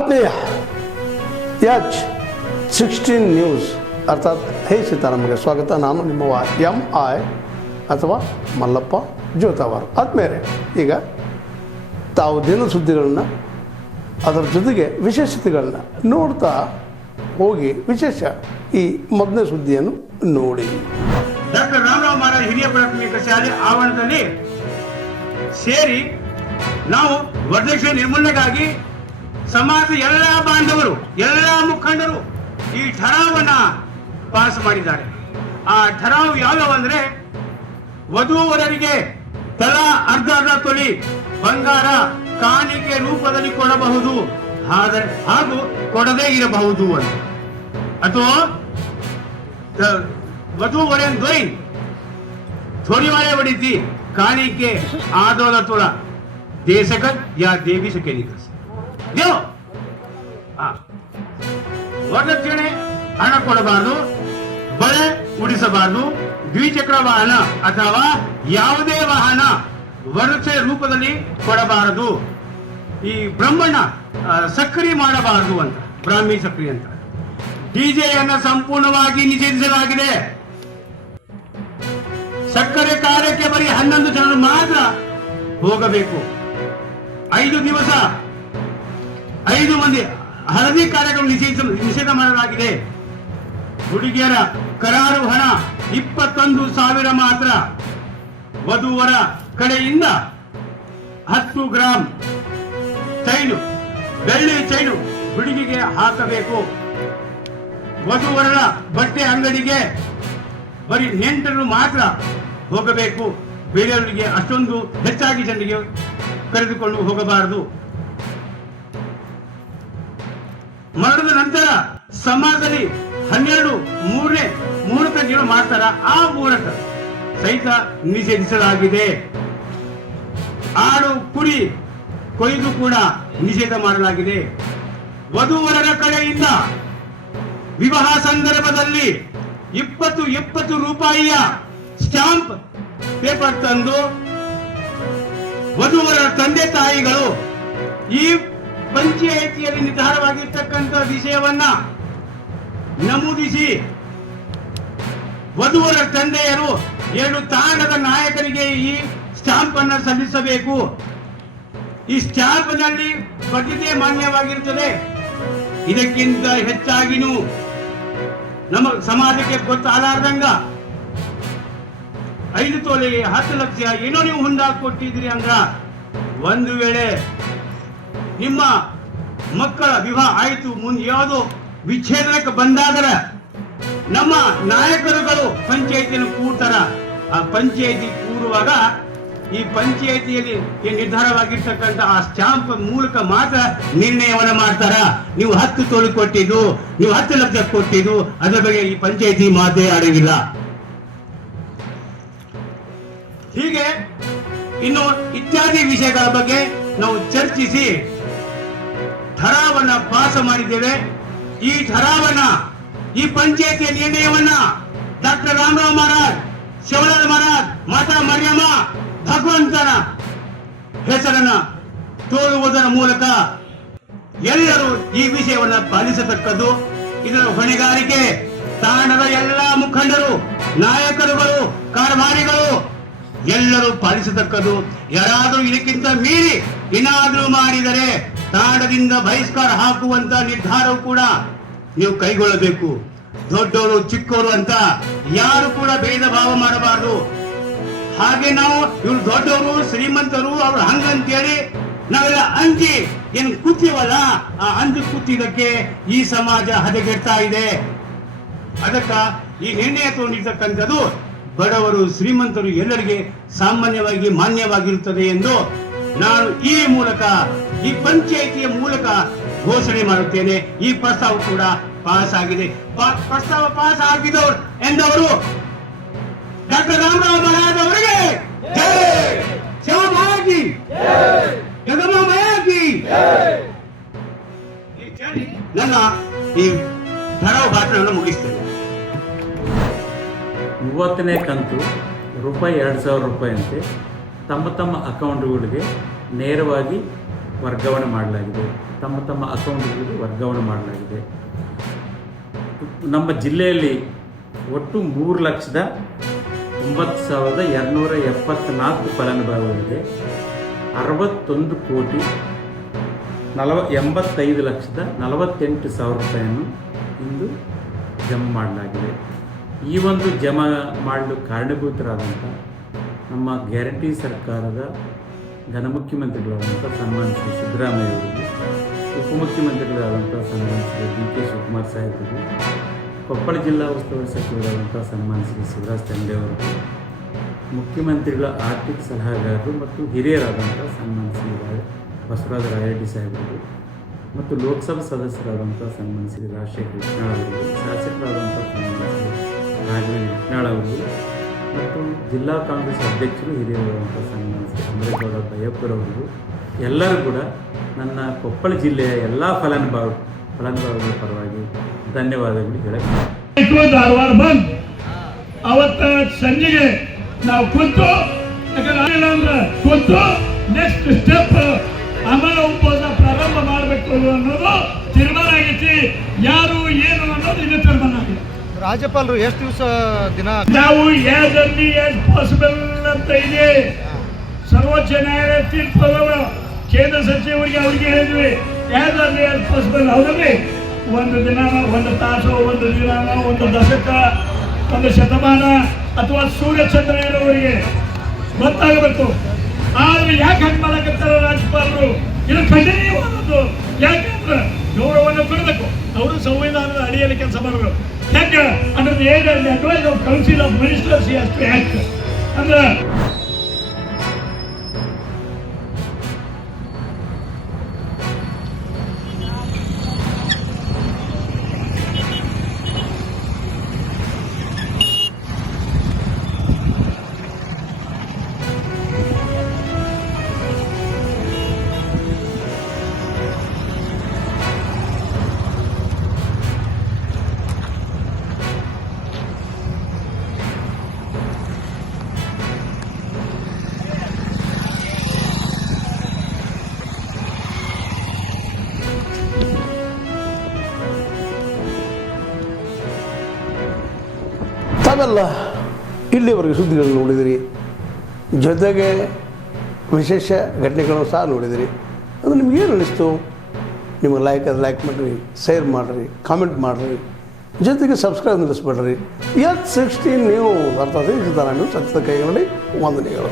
ಆತ್ಮೀಯ H16 news ಅರ್ಥಾತ್ ಹೇ ಸೀತಾರಾಮಗೆ ಸ್ವಾಗತ. ನಾನು ನಿಮ್ಮವ MI ಅಥವಾ ಮಲ್ಲಪ್ಪ ಜೋತಾವಾರ್. ಆದ್ಮೇಲೆ ಈಗ ತಾವು ದಿನ ಸುದ್ದಿಗಳನ್ನ ಅದರ ಜೊತೆಗೆ ವಿಶೇಷತೆಗಳನ್ನ ನೋಡ್ತಾ ಹೋಗಿ ವಿಶೇಷ ಈ ಮೊದಲನೇ ಸುದ್ದಿಯನ್ನು ನೋಡಿ. ಡಾಕ್ಟರ್ ರಾಮರಾವ್ ಮಹಾರಾಜ್ ಹಿರಿಯ ಪ್ರಾಥಮಿಕ ಶಾಲೆ ಆವರಣದಲ್ಲಿ ಸೇರಿ ನಾವು ವರದಕ್ಷಿಣೆ ನಿರ್ಮೂಲನೆಗಾಗಿ ಸಮಾಜದ ಎಲ್ಲ ಬಾಂಧವರು ಎಲ್ಲ ಮುಖಂಡರು ಈ ಠರಾವನ್ನ ಪಾಸ್ ಮಾಡಿದ್ದಾರೆ. ಆ ಠರಾವು ಯಾವ್ಯಾವ ಅಂದ್ರೆ ವಧುವರರಿಗೆ ತಲಾ ಅರ್ಧ ತೊಲಿ ಬಂಗಾರ ಕಾಣಿಕೆ ರೂಪದಲ್ಲಿ ಕೊಡಬಹುದು, ಹಾಗೂ ಕೊಡದೇ ಇರಬಹುದು ಅಂತ. ಅಥವಾ वधूवरें दोई थोड़ी वाले बड़ी थी कहानी के आदोला तोला दे सकत या दे भी सके नहीं कर सकते. ವರದಕ್ಷಿಣೆ ಹಣ ಕೊಡಬಾರದು, ಬಳೆ ಉಡಿಸಬಾರದು, ದ್ವಿಚಕ್ರ ವಾಹನ ಅಥವಾ ಯಾವುದೇ ವಾಹನ ವರದಕ್ಷಿಣೆ ರೂಪದಲ್ಲಿ ಕೊಡಬಾರದು. ಈ ಬ್ರಹ್ಮಣ್ಣ ಸಕ್ರಿ ಮಾಡಬಾರದು ಅಂತ, ಬ್ರಾಹ್ಮಿ ಸಕ್ರಿ ಅಂತ. ಡಿಜೆಯನ್ನು ಸಂಪೂರ್ಣವಾಗಿ ನಿಷೇಧಿಸಲಾಗಿದೆ. ಸಕ್ಕರೆ ಕಾರ್ಯಕ್ಕೆ ಬರೀ 11 ಜನರು ಮಾತ್ರ ಹೋಗಬೇಕು. 5 ದಿವಸ 5 ಮಂದಿ ಹಳದಿ ಕಾರ್ಯಗಳು ನಿಷೇಧ ಮಾಡಲಾಗಿದೆ. ಹುಡುಗಿಯರ ಕರಾರು ಹಣ 21,000 ಮಾತ್ರ. ವಧುವರ ಕಡೆಯಿಂದ 10 ಗ್ರಾಂ ಚೈನು, ಬೆಳ್ಳಿ ಚೈನು ಹುಡುಗಿಗೆ ಹಾಕಬೇಕು. ವಧುವರರ ಬಟ್ಟೆ ಅಂಗಡಿಗೆ ಬರೀ ನೆಂಟರು ಮಾತ್ರ ಹೋಗಬೇಕು. ಬೇರೆಯವರಿಗೆ ಅಷ್ಟೊಂದು ಹೆಚ್ಚಾಗಿ ಜನರಿಗೆ ಕರೆದುಕೊಂಡು ಹೋಗಬಾರದು. ಮರಣದ ನಂತರ ಸಮಾಜದಲ್ಲಿ 12 ಮೂರಕ ಜೀವ ಮಾಡ್ತಾರ, ಆ ಮೂರಕ ಸಹಿತ ನಿಷೇಧಿಸಲಾಗಿದೆ. ಆಡು ಕುರಿ ಕೊಯ್ದು ಕೂಡ ನಿಷೇಧ ಮಾಡಲಾಗಿದೆ. ವಧುವರರ ಕಡೆಯಿಂದ ವಿವಾಹ ಸಂದರ್ಭದಲ್ಲಿ 20 ರೂಪಾಯಿಯ ಸ್ಟಾಂಪ್ ಪೇಪರ್ ತಂದು ವಧುವರ ತಂದೆ ತಾಯಿಗಳು ಈ ಪಂಚಾಯಿತಿಯಲ್ಲಿ ನಿರ್ಧಾರವಾಗಿರ್ತಕ್ಕಂಥ ವಿಷಯವನ್ನ ನಮೂದಿಸಿ ವಧುವರ ತಂದೆಯರು 2 ತಾಣದ ನಾಯಕರಿಗೆ ಈ ಸ್ಟಾಂಪ್ ಅನ್ನು ಸಲ್ಲಿಸಬೇಕು. ಈ ಸ್ಟಾಂಪ್ ನಲ್ಲಿ ಬಡ್ಡಿಗೆ ಮಾನ್ಯವಾಗಿರುತ್ತದೆ. ಇದಕ್ಕಿಂತ ಹೆಚ್ಚಾಗಿನೂ ನಮ್ಮ ಸಮಾಜಕ್ಕೆ ಗೊತ್ತಾಗಲಾರ್ದಂಗ 5 ತೊಲೆ 10 ಲಕ್ಷ ಏನೋ ನೀವು ಹುಂಡಾಗಿ ಕೊಟ್ಟಿದ್ರಿ ಅಂದ್ರ, ಒಂದು ವೇಳೆ ನಿಮ್ಮ ಮಕ್ಕಳ ವಿವಾಹ ಆಯ್ತು, ಮುಂದೆ ಯಾವುದೋ ವಿಚ್ಛೇದನಕ್ಕೆ ಬಂದಾದರೆ ನಮ್ಮ ನಾಯಕರುಗಳು ಪಂಚಾಯಿತಿಯನ್ನು ಕೂಡ್ತಾರ. ಆ ಪಂಚಾಯಿತಿ ಕೂಡುವಾಗ ಈ ಪಂಚಾಯಿತಿಯಲ್ಲಿ ನಿರ್ಧಾರವಾಗಿರ್ತಕ್ಕಂಥ ಆ ಸ್ಟಾಂಪ್ ಮೂಲಕ ಮಾತ್ರ ನಿರ್ಣಯವನ್ನ ಮಾಡ್ತಾರ. ನೀವು 10 ತೊಲೆ ಕೊಟ್ಟಿದ್ದು, ನೀವು 10 ಲಕ್ಷ ಕೊಟ್ಟಿದ್ದು, ಅದರ ಬಗ್ಗೆ ಈ ಪಂಚಾಯಿತಿ ಮಾತೇ ಆಡಂಗಿಲ್ಲ. ಹೀಗೆ ಇನ್ನು ಇತ್ಯಾದಿ ವಿಷಯಗಳ ಬಗ್ಗೆ ನಾವು ಚರ್ಚಿಸಿ ಠರಾವನ್ನ ಪಾಸ ಮಾಡಿದ್ದೇವೆ. ಈ ಠರಾವನ್ನ, ಈ ಪಂಚಾಯಿತಿಯ ನಿರ್ಣಯವನ್ನ ಡಾಕ್ಟರ್ ರಾಮರಾವ್ ಮಹಾರಾಜ್, ಶಿವಲಾಲ್ ಮಹಾರಾಜ್, ಮಾತಾ ಮರಿಯಮ್ಮ ಭಗವಂತನ ಹೆಸರನ್ನ ತೋರುವುದರ ಮೂಲಕ ಎಲ್ಲರೂ ಈ ವಿಷಯವನ್ನ ಪಾಲಿಸತಕ್ಕದ್ದು. ಇದರ ಹೊಣೆಗಾರಿಕೆ ತಾಣದ ಎಲ್ಲ ಮುಖಂಡರು, ನಾಯಕರುಗಳು, ಕಾರ್ಯಭಾರಿಗಳು ಎಲ್ಲರೂ ಪಾಲಿಸತಕ್ಕದ್ದು. ಯಾರಾದರೂ ಇದಕ್ಕಿಂತ ಮೀರಿ ಏನಾದರೂ ಮಾಡಿದರೆ ತಾಣದಿಂದ ಬಹಿಷ್ಕಾರ ಹಾಕುವಂತ ನಿರ್ಧಾರವು ಕೂಡ ನೀವು ಕೈಗೊಳ್ಳಬೇಕು. ದೊಡ್ಡವರು ಚಿಕ್ಕವರು ಅಂತ ಯಾರು ಕೂಡ ಭೇದ ಭಾವ ಮಾಡಬಾರದು. ಹಾಗೆ ನಾವು ಇವ್ರು ದೊಡ್ಡವರು, ಶ್ರೀಮಂತರು, ಅವ್ರು ಹಂಗಂತೇಳಿ ನಾವೆಲ್ಲ ಅಂಜಿ ಏನು ಕೂತೀವಲ್ಲ, ಆ ಅಂಜು ಕೂತಿದ್ದಕ್ಕೆ ಈ ಸಮಾಜ ಹದಗೆಡ್ತಾ ಇದೆ. ಅದಕ್ಕ ಈ ನಿರ್ಣಯ ತಗೊಂಡಿರ್ತಕ್ಕಂಥದ್ದು ಬಡವರು, ಶ್ರೀಮಂತರು ಎಲ್ಲರಿಗೆ ಸಾಮಾನ್ಯವಾಗಿ ಮಾನ್ಯವಾಗಿರುತ್ತದೆ ಎಂದು ನಾನು ಈ ಮೂಲಕ, ಈ ಪಂಚಾಯಿತಿಯ ಮೂಲಕ ಘೋಷಣೆ ಮಾಡುತ್ತೇನೆ. ಈ ಪ್ರಸ್ತಾವ ಕೂಡ ಪಾಸ್ ಆಗಿದೆ. ಪ್ರಸ್ತಾವ ಪಾಸ್ ಆಗಿದವರು ಎಂದವರು ಡಾಕ್ಟರ್ ರಾಮರಾವ್ ಮಹಾರಾಜ್ ಅವರಿಗೆ ಜೈ, ಶಿವಮಾಗಿ ಜಗಮಯಾಗಿ ನನ್ನ ಈ ಠರಾವು ಭಾಷಣವನ್ನು ಮುಗಿಸ್ತೇನೆ. ಇವತ್ತನೇ ಕಂತು ರೂಪಾಯಿ 2,000 ರೂಪಾಯಿ ಅಂತೆ ತಮ್ಮ ಅಕೌಂಟ್ಗಳಿಗೆ ನೇರವಾಗಿ ವರ್ಗಾವಣೆ ಮಾಡಲಾಗಿದೆ, ತಮ್ಮ ತಮ್ಮ ಅಕೌಂಟ್ಗಳಿಗೆ ವರ್ಗಾವಣೆ ಮಾಡಲಾಗಿದೆ. ನಮ್ಮ ಜಿಲ್ಲೆಯಲ್ಲಿ ಒಟ್ಟು 3,09,274 ಫಲಾನುಭವಿಗಳಿದೆ. 61,85,48,000 ರೂಪಾಯಿಯನ್ನು ಇಂದು ಜಮಾ ಮಾಡಲಾಗಿದೆ. ಈ ಒಂದು ಜಮಾ ಮಾಡಲು ಕಾರಣಭೂತರಾದಂಥ ನಮ್ಮ ಗ್ಯಾರಂಟಿ ಸರ್ಕಾರದ ಘನಮುಖ್ಯಮಂತ್ರಿಗಳಾದಂಥ ಸನ್ಮಾನ್ಯ ಶ್ರೀ ಸಿದ್ದರಾಮಯ್ಯ ಅವರಿಗೆ, ಉಪಮುಖ್ಯಮಂತ್ರಿಗಳಾದಂಥ ಸನ್ಮಾನ್ಯ ಶ್ರೀ DK ಶಿವಕುಮಾರ್ ಸಾಹೇಬರಿಗೆ, ಕೊಪ್ಪಳ ಜಿಲ್ಲಾ ಉಸ್ತುವಾರಿ ಸಚಿವರಾದಂಥ ಸನ್ಮಾನ್ಯ ಶ್ರೀ ಶಿವರಾಜ್ ತಂಡೆ ಅವರಿಗೆ, ಮುಖ್ಯಮಂತ್ರಿಗಳ ಆರ್ಥಿಕ ಸಲಹೆಗಾರರು ಮತ್ತು ಹಿರಿಯರಾದಂಥ ಸನ್ಮಾನ್ಯ ಶ್ರೀ ಬಸವರಾಜ ರಾಯರೆಡ್ಡಿ ಸಾಹೇಬರಿಗೆ ಮತ್ತು ಲೋಕಸಭಾ ಸದಸ್ಯರಾದಂಥ ಸನ್ಮಾನ್ಯ ಶ್ರೀ ರಾಜಶೇಖರ್ ಹಿಟ್ನಾಳ್ ಅವರಿಗೆ, ಶಾಸಕರಾದಂಥ ಸನ್ಮಾನ್ಯ ಶ್ರೀ ರಾಘವೇಂದ್ರ ಹಿಟ್ನಾಳ್ ಅವರಿಗೆ ಮತ್ತು ಜಿಲ್ಲಾ ಕಾಂಗ್ರೆಸ್ ಅಧ್ಯಕ್ಷರು ಹಿರಿಯರಾದಂಥ ಸನ್ಮಾನ್ಯ ಶ್ರೀ ಅಮರೇಗೌಡ ಬಯ್ಯಪ್ಪರವರಿಗೂ ಎಲ್ಲರೂ ಕೂಡ ನನ್ನ ಕೊಪ್ಪಳ ಜಿಲ್ಲೆಯ ಎಲ್ಲ ಫಲಾನುಭವಿಗಳ ಪರವಾಗಿ ಧನ್ಯವಾದಗಳು ಹೇಳಕ್ಕೆ ಧಾರವಾಡ ಬಂದ್ ಅವತ್ತ ಸಂಜೆಗೆ ನಾವು ಕೂತು ನೆಕ್ಸ್ಟ್ ಸ್ಟೆಪ್ ಅಮಲ ಉಪವಾಸ ಪ್ರಾರಂಭ ಮಾಡಬೇಕು ಅನ್ನೋದು ತೀರ್ಮಾನ ಆಗೈತಿ. ಯಾರು ಏನು ಅನ್ನೋದು ಇದು ತೀರ್ಮಾನ ಆಗಿದೆ. ರಾಜ್ಯಪಾಲರು ಎಷ್ಟು ದಿವಸ ದಿನ ನಾವು ಆಸ್ ಅರ್ಲಿ ಆಸ್ ಪಾಸಿಬಲ್ ಅಂತ ಇದೆ. ಸರ್ವೋಚ್ಚ ನ್ಯಾಯಾಲಯ ತೀರ್ಪು ಕೇಂದ್ರ ಸಚಿವರಿಗೆ ಅವ್ರಿಗೆ ಹೇಳಿದ್ವಿ ಆಸ್ ಅರ್ಲಿ ಆಸ್ ಪಾಸಿಬಲ್. ಹೌದ್ರಿ, ಒಂದು ದಿನ, ಒಂದು ತಾಸು, ಒಂದು ದಿನ, ಒಂದು ದಶಕ, ಒಂದು ಶತಮಾನ ಅಥವಾ ಸೂರ್ಯಚಂದ್ರ ಇರೋವರಿಗೆ ಗೊತ್ತಾಗಬೇಕು. ಆದ್ರೆ ಯಾಕೆ ಹಂಗೆ ಮಾಡಕತ್ತಾರ ರಾಜ್ಯಪಾಲರು? ಇದು ಖಂಡನೀಯವಾದದ್ದು. ಯಾಕಂದ್ರೆ ಗೌರವವನ್ನು ಕೊಡಬೇಕು. ಅವರು ಸಂವಿಧಾನದ ಅಡಿಯಲ್ಲಿ ಕೆಲಸ ಮಾಡಬೇಕು. ಯಾಕೆ under the aid and advice of council of ministers he has to act. ಅಂದ್ರೆ ತಾವೆಲ್ಲ ಇಲ್ಲಿವರೆಗೆ ಸುದ್ದಿಗಳನ್ನು ನೋಡಿದಿರಿ, ಜೊತೆಗೆ ವಿಶೇಷ ಘಟನೆಗಳನ್ನು ಸಹ ನೋಡಿದಿರಿ. ಅದು ನಿಮಗೇನು ಅನ್ನಿಸ್ತು? ನಿಮಗೆ ಲೈಕ್ ಮಾಡಿರಿ, ಶೇರ್ ಮಾಡಿರಿ, ಕಾಮೆಂಟ್ ಮಾಡಿರಿ, ಜೊತೆಗೆ ಸಬ್ಸ್ಕ್ರೈಬ್ ನಿಲ್ಲಿಸ್ಬೇಡ್ರಿ. H16 ನ್ಯೂಸ್ ಅರ್ಥಾತ್ ಸಿದ್ದರಾಮಯ್ಯ ಸತ್ಯದ ಕೈಗಳಲ್ಲಿ ವಂದನೆಗಳು.